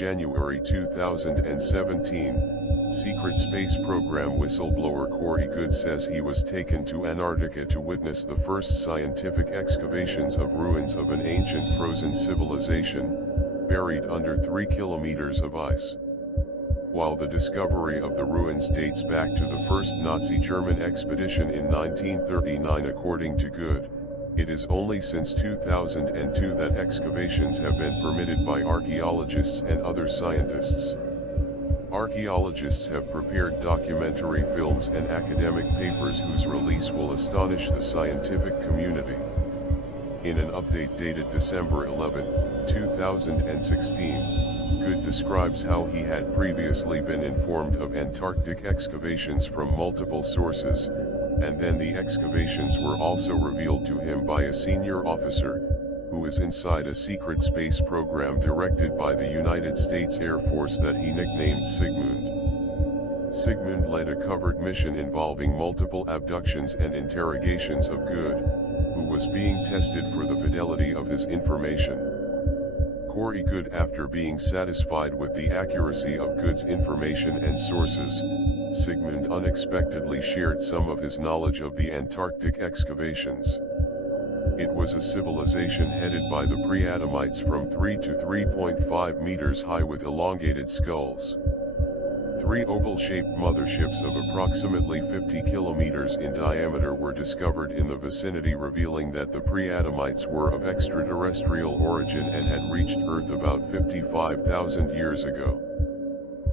January 2017, Secret Space Program whistleblower Corey Goode says he was taken to Antarctica to witness the first scientific excavations of ruins of an ancient frozen civilization, buried under 3 kilometers of ice. While the discovery of the ruins dates back to the first Nazi German expedition in 1939 according to Goode, it is only since 2002 that excavations have been permitted by archaeologists and other scientists. Archaeologists have prepared documentary films and academic papers whose release will astonish the scientific community. In an update dated December 11, 2016, Goode describes how he had previously been informed of Antarctic excavations from multiple sources, and then the excavations were also revealed to him by a senior officer, who is inside a secret space program directed by the United States Air Force that he nicknamed Sigmund. Sigmund led a covert mission involving multiple abductions and interrogations of Goode, who was being tested for the fidelity of his information. Corey Goode, after being satisfied with the accuracy of Goode's information and sources, Sigmund unexpectedly shared some of his knowledge of the Antarctic excavations. It was a civilization headed by the Pre-Adamites from 3 to 3.5 meters high with elongated skulls. 3 oval-shaped motherships of approximately 50 kilometers in diameter were discovered in the vicinity, revealing that the Pre-Adamites were of extraterrestrial origin and had reached Earth about 55,000 years ago.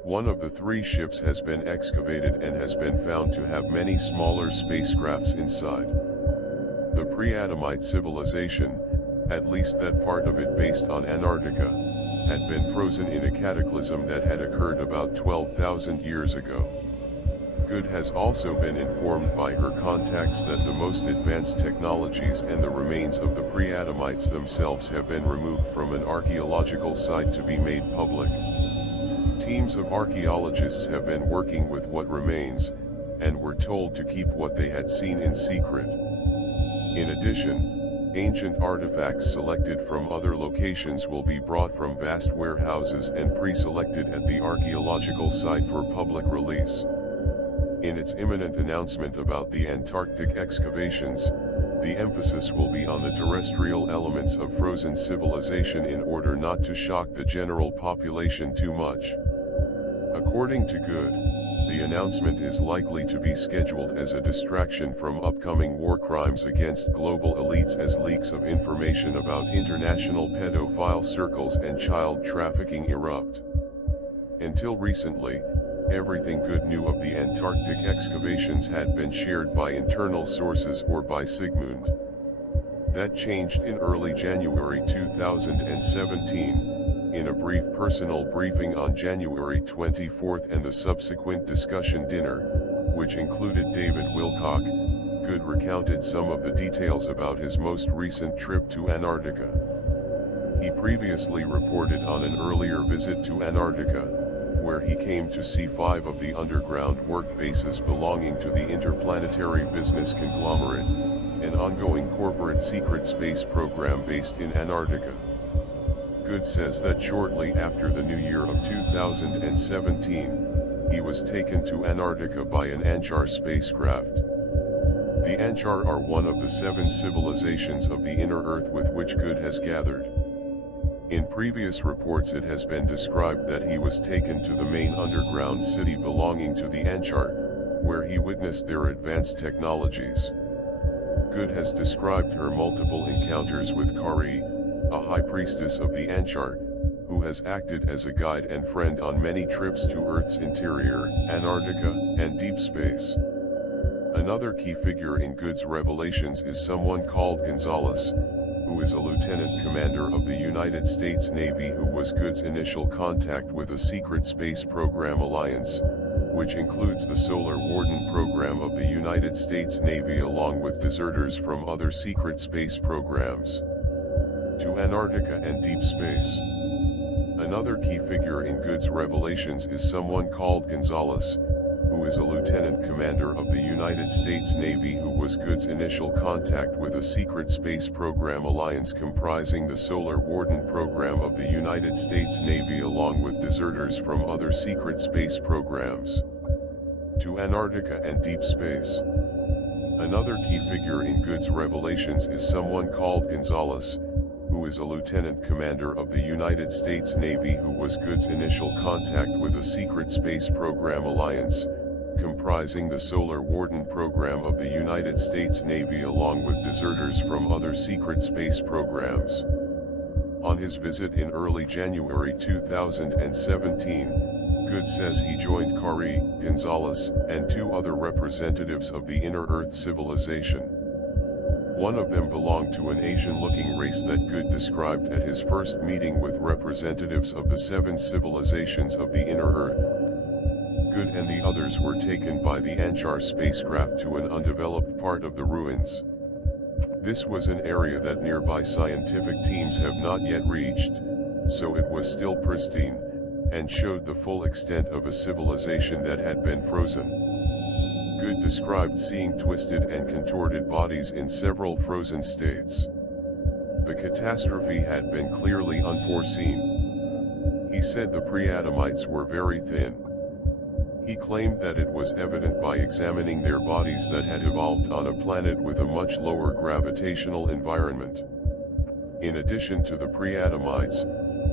One of the 3 ships has been excavated and has been found to have many smaller spacecrafts inside. The Pre-Adamite civilization, at least that part of it based on Antarctica, had been frozen in a cataclysm that had occurred about 12,000 years ago. Goode has also been informed by her contacts that the most advanced technologies and the remains of the Pre-Adamites themselves have been removed from an archaeological site to be made public. Teams of archaeologists have been working with what remains, and were told to keep what they had seen in secret. In addition, ancient artifacts selected from other locations will be brought from vast warehouses and pre-selected at the archaeological site for public release. In its imminent announcement about the Antarctic excavations, the emphasis will be on the terrestrial elements of frozen civilization in order not to shock the general population too much. According to Goode, the announcement is likely to be scheduled as a distraction from upcoming war crimes against global elites as leaks of information about international pedophile circles and child trafficking erupt. Until recently, everything Goode knew of the Antarctic excavations had been shared by internal sources or by Sigmund. That changed in early January 2017. In a brief personal briefing on January 24 and the subsequent discussion dinner, which included David Wilcock, Goode recounted some of the details about his most recent trip to Antarctica. He previously reported on an earlier visit to Antarctica, where he came to see 5 of the underground work bases belonging to the Interplanetary Business Conglomerate, an ongoing corporate secret space program based in Antarctica. Goode says that shortly after the new year of 2017, he was taken to Antarctica by an Anchar spacecraft. The Anchar are one of the 7 civilizations of the inner Earth with which Goode has gathered. In previous reports it has been described that he was taken to the main underground city belonging to the Anchar, where he witnessed their advanced technologies. Goode has described her multiple encounters with Kari, a high priestess of the Anchar, who has acted as a guide and friend on many trips to Earth's interior, Antarctica, and deep space. Another key figure in Goode's revelations is someone called Gonzalez, who is a lieutenant commander of the United States Navy who was Goode's initial contact with a secret space program alliance, which includes the Solar Warden program of the United States Navy along with deserters from other secret space programs. To Antarctica and deep space. Another key figure in Goode's revelations is someone called Gonzalez, who who is a lieutenant commander of the United States Navy, who was Good's initial contact with a secret space program alliance comprising the Solar Warden program of the United States Navy along with deserters from other secret space programs to Antarctica and deep space. Another key figure in Good's revelations is someone called Gonzalez, who is a lieutenant commander of the United States Navy, who was Good's initial contact with a secret space program alliance, comprising the Solar Warden program of the United States Navy along with deserters from other secret space programs. On his visit in early January 2017, Good says he joined Kari, Gonzalez, and 2 other representatives of the Inner Earth civilization. One of them belonged to an Asian-looking race that Good described at his first meeting with representatives of the 7 civilizations of the Inner Earth. Good and the others were taken by the Anchar spacecraft to an undeveloped part of the ruins. This was an area that nearby scientific teams have not yet reached, so it was still pristine, and showed the full extent of a civilization that had been frozen. Good described seeing twisted and contorted bodies in several frozen states. The catastrophe had been clearly unforeseen. He said the pre-Adamites were very thin. He claimed that it was evident by examining their bodies that had evolved on a planet with a much lower gravitational environment. In addition to the pre-Adamites,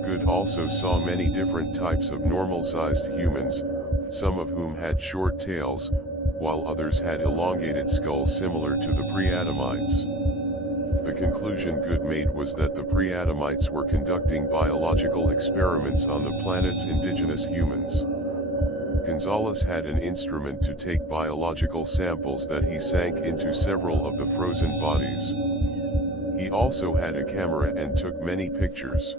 Good also saw many different types of normal-sized humans, some of whom had short tails, while others had elongated skulls similar to the pre-Adamites. The conclusion Good made was that the pre-Adamites were conducting biological experiments on the planet's indigenous humans. Gonzalez had an instrument to take biological samples that he sank into several of the frozen bodies. He also had a camera and took many pictures.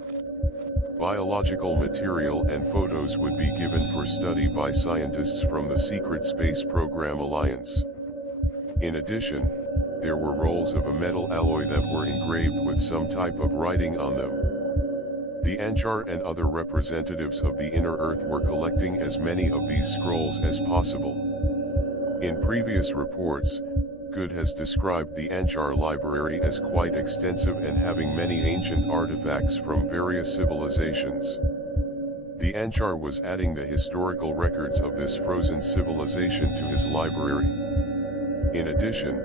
Biological material and photos would be given for study by scientists from the Secret Space Program Alliance. In addition, there were rolls of a metal alloy that were engraved with some type of writing on them. The Anchar and other representatives of the Inner Earth were collecting as many of these scrolls as possible. In previous reports, Good has described the Anchar library as quite extensive and having many ancient artifacts from various civilizations. The Anchar was adding the historical records of this frozen civilization to his library. In addition,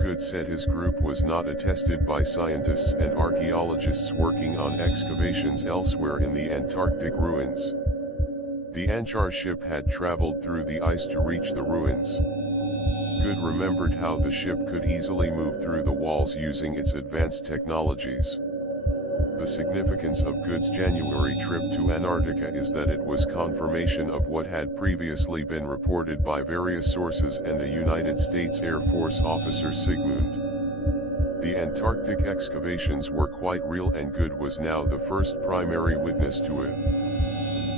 Good said his group was not attested by scientists and archaeologists working on excavations elsewhere in the Antarctic ruins. The Anchar ship had traveled through the ice to reach the ruins. Good remembered how the ship could easily move through the walls using its advanced technologies. The significance of Good's January trip to Antarctica is that it was confirmation of what had previously been reported by various sources and the United States Air Force officer Sigmund. The Antarctic excavations were quite real and Good was now the first primary witness to it.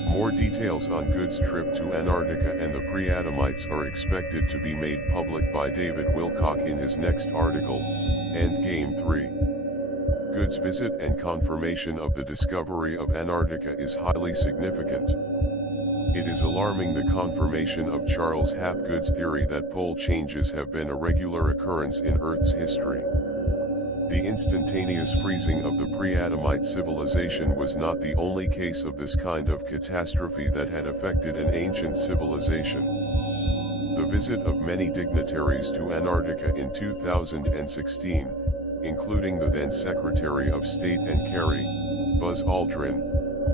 More details on Good's trip to Antarctica and the pre-Adamites are expected to be made public by David Wilcock in his next article, Endgame 3. Good's visit and confirmation of the discovery of Antarctica is highly significant. It is alarming the confirmation of Charles Hapgood's theory that pole changes have been a regular occurrence in Earth's history. The instantaneous freezing of the pre-Adamite civilization was not the only case of this kind of catastrophe that had affected an ancient civilization. The visit of many dignitaries to Antarctica in 2016, including the then Secretary of State and Kerry, Buzz Aldrin,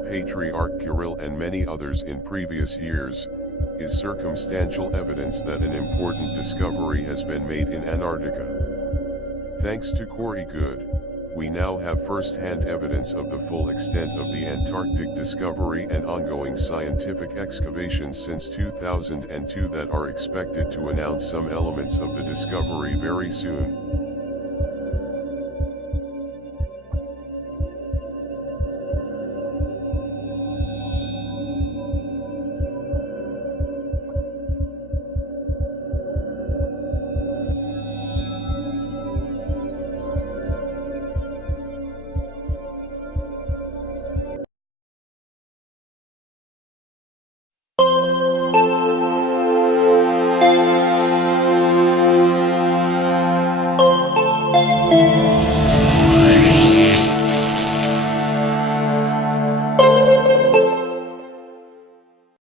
Patriarch Kirill and many others in previous years, is circumstantial evidence that an important discovery has been made in Antarctica. Thanks to Corey Good, we now have first-hand evidence of the full extent of the Antarctic discovery and ongoing scientific excavations since 2002 that are expected to announce some elements of the discovery very soon.